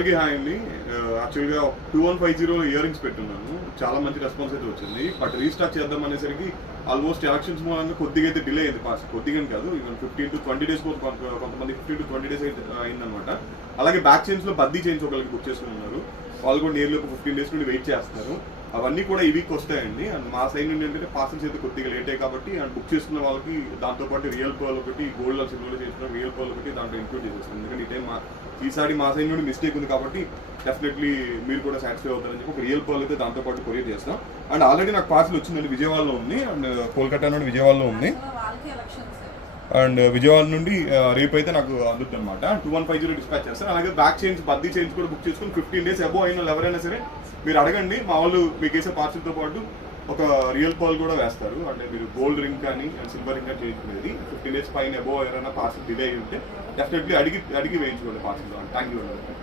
అలాగే హాయ్ అండి. యాక్చువల్గా 2150 ఇయర్ రింగ్స్ పెట్టున్నాను. చాలా మంచి రెస్పాన్స్ అయితే వచ్చింది. బట్ రీస్టార్ట్ చేద్దాం అనేసరికి ఆల్మోస్ట్ ఎలక్షన్స్ మూలంగా కొద్దిగా అయితే డిలే అయింది. పాస్ కొద్దిగా కాదు, ఈవెన్ 15 to 20 days కొంతమంది 15 to 20 days అయితే అయిందనమాట. అలాగే బ్యాక్ చైన్స్లో బద్దీ చైన్స్ ఒకరికి బుక్ చేసుకుని ఉన్నారు. వాళ్ళు కూడా నియర్లీ ఒక 15 days నుండి వెయిట్ చేస్తున్నారు. అవన్నీ కూడా ఈ వీక్ వస్తాయండి. అండ్ మా సైడ్ నుండి ఏంటంటే పార్సల్స్ అయితే కొద్దిగా లేట్ అయ్యాయి కాబట్టి అండ్ బుక్ చేసుకున్న వాళ్ళకి దాంతోపాటు రియల్ పర్ల్ ఒకటి, గోల్డ్ సిల్వర్లో చేసుకున్న రియల్ పర్ల్ ఒకటి దాంట్లో ఇంక్లూడ్ చేసేస్తాం. ఎందుకంటే ఈ టైం ఈసారి మా సైడ్ నుండి మిస్టేక్ ఉంది కాబట్టి డెఫినెట్లీ మీరు కూడా సాటిస్ఫై అవుతారని చెప్పి ఒక రియల్ పర్ల్ అయితే దాంతోపాటు కొరియర్ చేస్తాం. అండ్ ఆల్రెడీ నాకు పార్సల్ వచ్చిందండి, విజయవాడలో ఉంది. అండ్ కోల్కతా నుండి విజయవాడలో ఉంది. అండ్ విజయవాడ నుండి రేపు అయితే నాకు అందుతుంది అనమాట. 2150 డిస్పాచ్ చేస్తారు. అలాగే బ్యాక్ చైన్స్, బద్దీ చైన్స్ కూడా బుక్ చేసుకుని 15 days అబోవ్ అయిన వాళ్ళు ఎవరైనా సరే మీరు అడగండి. మా వాళ్ళు మీకు వేసే పార్సల్తో పాటు ఒక రియల్ పర్ల్ కూడా వేస్తారు. అంటే మీరు గోల్డ్ రింగ్ కానీ అండ్ సిల్వర్ రింగ్ కానీ చేయించుకునేది 15 days పైన అబోవ్ ఎవరైనా పార్సల్ డిలే అయి ఉంటే డెఫినెట్లీ అడిగి వేయించుకోండి పార్సల్. థ్యాంక్ యూ అండి.